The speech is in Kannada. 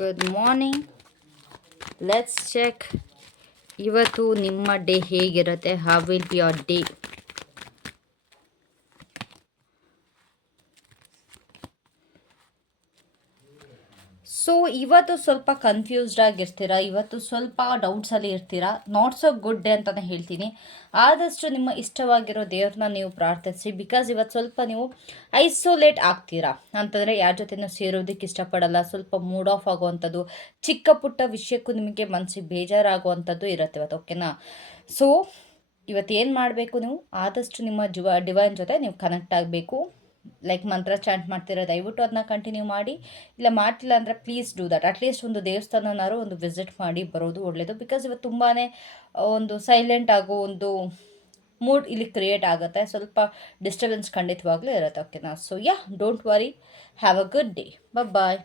Good morning. Let's check. ಇವತ್ತು ನಿಮ್ಮ ಡೇ ಹೇಗಿರುತ್ತೆ? How will be your day? So ಇವತ್ತು ಸ್ವಲ್ಪ ಕನ್ಫ್ಯೂಸ್ಡ್ ಆಗಿರ್ತೀರಾ, ಇವತ್ತು ಸ್ವಲ್ಪ ಡೌಟ್ಸಲ್ಲಿ ಇರ್ತೀರಾ. ನಾಟ್ ಸೊ ಗುಡ್ ಡೇ ಅಂತಲೇ ಹೇಳ್ತೀನಿ. ಆದಷ್ಟು ನಿಮ್ಮ ಇಷ್ಟವಾಗಿರೋ ದೇವ್ರನ್ನ ನೀವು ಪ್ರಾರ್ಥಿಸಿ. ಬಿಕಾಸ್ ಇವತ್ತು ಸ್ವಲ್ಪ ನೀವು ಐಸೋಲೇಟ್ ಆಗ್ತೀರಾ ಅಂತಂದರೆ ಯಾರ ಜೊತೆನೂ ಸೇರೋದಕ್ಕೆ ಇಷ್ಟಪಡಲ್ಲ. ಸ್ವಲ್ಪ ಮೂಡ್ ಆಫ್ ಆಗುವಂಥದ್ದು, ಚಿಕ್ಕ ಪುಟ್ಟ ವಿಷಯಕ್ಕೂ ನಿಮಗೆ ಮನಸ್ಸಿಗೆ ಬೇಜಾರಾಗುವಂಥದ್ದು ಇರುತ್ತೆ ಇವತ್ತು. ಓಕೆನಾ? ಸೊ ಇವತ್ತು ಏನು ಮಾಡಬೇಕು, ನೀವು ಆದಷ್ಟು ನಿಮ್ಮ ಡಿವೈನ್ ಜೊತೆ ನೀವು ಕನೆಕ್ಟ್ ಆಗಬೇಕು. ಲೈಕ್ ಮಂತ್ರ ಚಾಂಟ್ ಮಾಡ್ತೀರಾ, ದಯವಿಟ್ಟು ಅದನ್ನ ಕಂಟಿನ್ಯೂ ಮಾಡಿ. ಇಲ್ಲ ಮಾಡ್ತಿಲ್ಲ ಅಂದರೆ ಪ್ಲೀಸ್ ಡೂ ದಟ್. ಅಟ್ಲೀಸ್ಟ್ ಒಂದು ದೇವಸ್ಥಾನನಾರು ಒಂದು ವಿಸಿಟ್ ಮಾಡಿ ಬರೋದು ಒಳ್ಳೆಯದು. ಬಿಕಾಸ್ ಇವತ್ತು ತುಂಬಾ ಒಂದು ಸೈಲೆಂಟ್ ಆಗೋ ಒಂದು ಮೂಡ್ ಇಲ್ಲಿ ಕ್ರಿಯೇಟ್ ಆಗುತ್ತೆ. ಸ್ವಲ್ಪ ಡಿಸ್ಟರ್ಬೆನ್ಸ್ ಖಂಡಿತವಾಗ್ಲೂ ಇರುತ್ತೆ. ಓಕೆನಾ? So ya, don't worry. Have a good day. Bye.